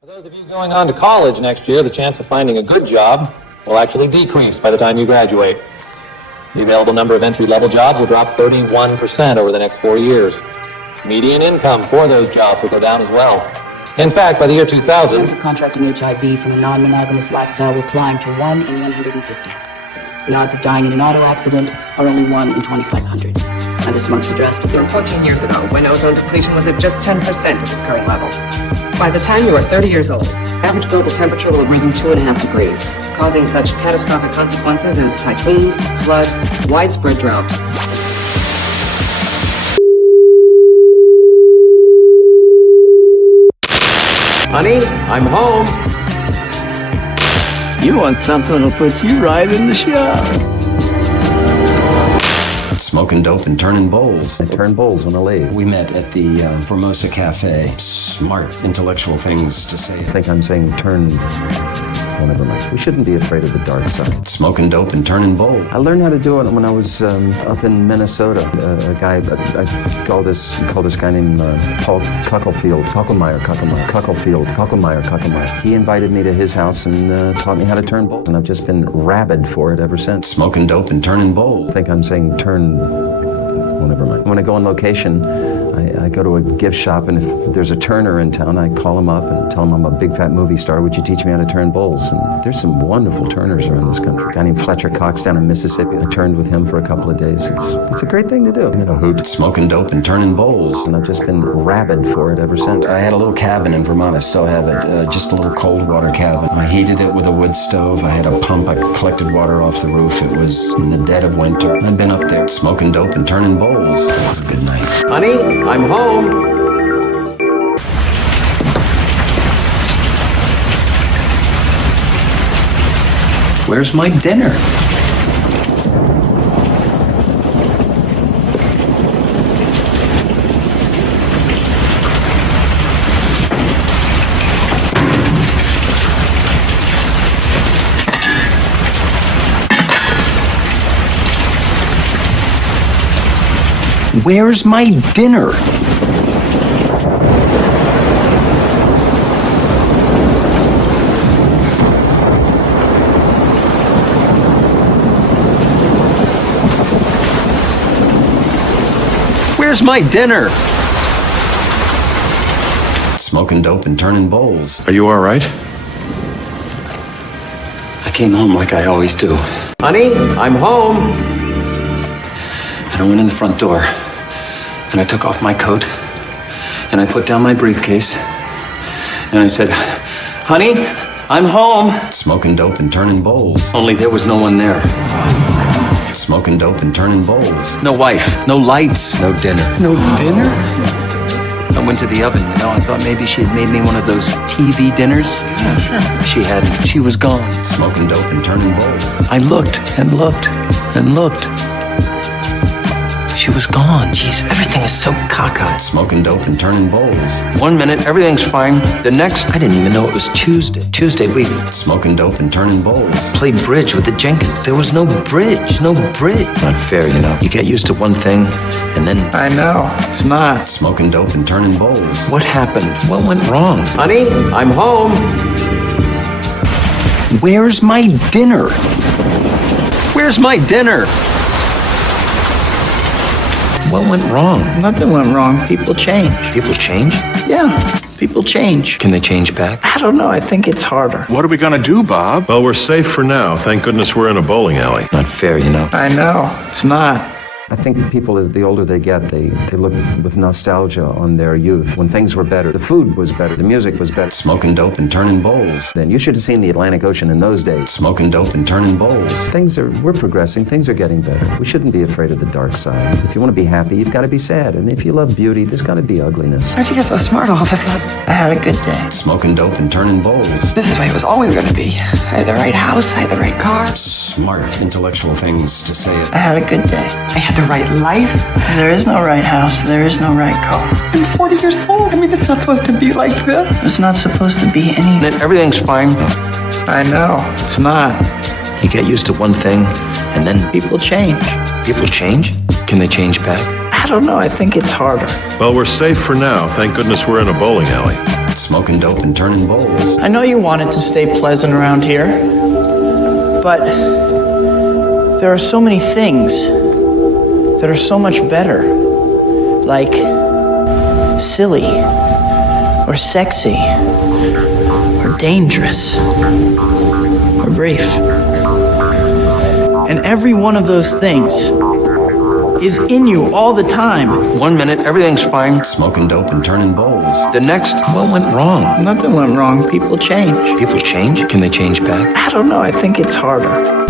For those of you going on to college next year, the chance of finding a good job will actually decrease by the time you graduate. The available number of entry-level jobs will drop 31% over the next 4 years. Median income for those jobs will go down as well. In fact, by the year 2000... Chance of contracting HIV from a non-monogamous lifestyle will climb to 1 in 150. The odds of dying in an auto accident are only 1 in 2,500. And this amongst the drastic From 14 years ago, when ozone depletion was at just 10% of its current level. By the time you are 30 years old, average global temperature will have risen 2.5 degrees, causing such catastrophic consequences as typhoons, floods, widespread drought. Honey, I'm home. You want something that'll put you right in the shower. Smoking dope and turning bowls. I turn bowls on a lathe. We met at the Formosa Cafe. Smart, intellectual things to say. I think I'm saying turn... Oh, never mind. We shouldn't be afraid of the dark side. Smoking dope and turning bowls. I learned how to do it when I was up in Minnesota. A guy, I call this guy named Paul Cucklefield. Cucklemeyer. He invited me to his house and taught me how to turn bowls. And I've just been rabid for it ever since. Smoking dope and turning bowls. I think I'm saying turn... Oh, never mind. When I go on location, I go to a gift shop, and if there's a turner in town, I call him up and tell him I'm a big fat movie star. Would you teach me how to turn bowls? And there's some wonderful turners around this country. A guy named Fletcher Cox down in Mississippi. I turned with him for a couple of days. It's a great thing to do. I'm in a hoot. Smoking dope and turning bowls. And I've just been rabid for it ever since. I had a little cabin in Vermont. I still have it. Just a little cold water cabin. I heated it with a wood stove. I had a pump. I collected water off the roof. It was in the dead of winter. I'd been up there smoking dope and turning bowls. It was a good night. Honey, I'm home. Where's my dinner? Where's my dinner? Where's my dinner? Smoking dope and turning bowls. Are you all right? I came home like I always do. Honey, I'm home. And I went in the front door, and I took off my coat, and I put down my briefcase, and I said, "Honey, I'm home." Smoking dope and turning bowls. Only there was no one there. Smoking dope and turning bowls. No wife, no lights, no dinner. No dinner? I went to the oven, I thought maybe she had made me one of those TV dinners. Yeah, sure. She hadn't. She was gone. Smoking dope and turning bowls. I looked and looked and looked. She was gone. Jeez, everything is so cockeyed. Smoking dope and turning bowls. 1 minute, everything's fine. The next, I didn't even know it was Tuesday. Tuesday, we smoking dope and turning bowls. Played bridge with the Jenkins. There was no bridge. Not fair, You get used to one thing, and then... I know, it's not. Smoking dope and turning bowls. What happened? What went wrong? Honey, I'm home. Where's my dinner? Where's my dinner? What went wrong? Nothing went wrong. People change. People change? Yeah, people change. Can they change back? I don't know. I think it's harder. What are we gonna do, Bob? Well, we're safe for now. Thank goodness we're in a bowling alley. Not fair, I know. It's not. I think people, as the older they get, they look with nostalgia on their youth. When things were better, the food was better, the music was better. Smoking dope and turning bowls. Then you should have seen the Atlantic Ocean in those days. Smoking dope and turning bowls. We're progressing, things are getting better. We shouldn't be afraid of the dark side. If you want to be happy, you've got to be sad. And if you love beauty, there's got to be ugliness. How'd you get so smart all of a sudden? I had a good day. Smoking dope and turning bowls. This is the way it was always going to be. I had the right house, I had the right car. Smart, intellectual things to say it. I had a good day. I had the right life. There is no right house. There is no right car. I'm 40 years old. It's not supposed to be like this. It's not supposed to be any... Everything's fine. I know. It's not. You get used to one thing, and then... People change. People change? Can they change back? I don't know. I think it's harder. Well, we're safe for now. Thank goodness we're in a bowling alley. Smoking dope and turning bowls. I know you want it to stay pleasant around here, but there are so many things that are so much better, like silly, or sexy, or dangerous, or brief. And every one of those things is in you all the time. 1 minute, everything's fine. Smoking dope and turning bowls. The next, what went wrong? Nothing went wrong. People change. People change? Can they change back? I don't know. I think it's harder.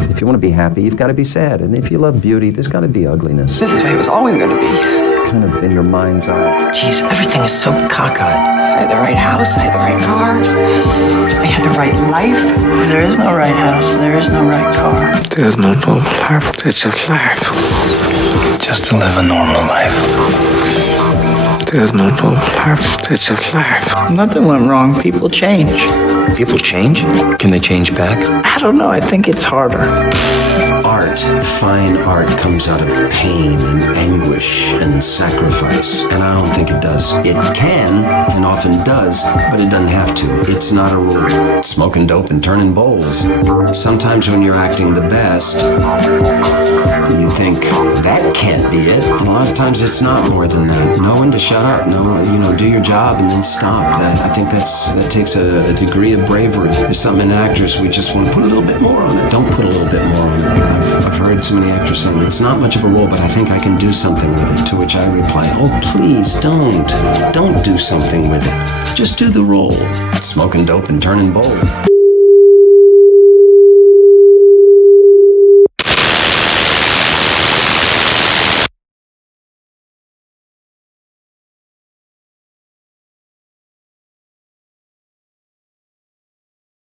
If you want to be happy, you've got to be sad. And if you love beauty, there's got to be ugliness. This is the way it was always going to be. Kind of in your mind's eye. Jeez, everything is so cockeyed. I had the right house, I had the right car, I had the right life. There is no right house. There is no right car. There's no normal life. There's just life. Just to live a normal life. There's no normal life. There's just life. Nothing went wrong. People change. People change? Can they change back? I don't know. I think it's harder. Art, fine art, comes out of pain and anguish and sacrifice. And I don't think it does. It can, and often does, but it doesn't have to. It's not a rule. Smoking dope and turning bowls. Sometimes when you're acting the best, you think, that can't be it. And a lot of times it's not more than that. Know when to shut up. Know, do your job and then stop. I think that takes a degree of bravery. There's something in actors, we just want to put a little bit more on it. Don't put a little bit more on it. I've heard so many actors saying, it's not much of a role, but I think I can do something with it. To which I reply, oh, please don't. Don't do something with it. Just do the role. Smoking dope and turning bowls.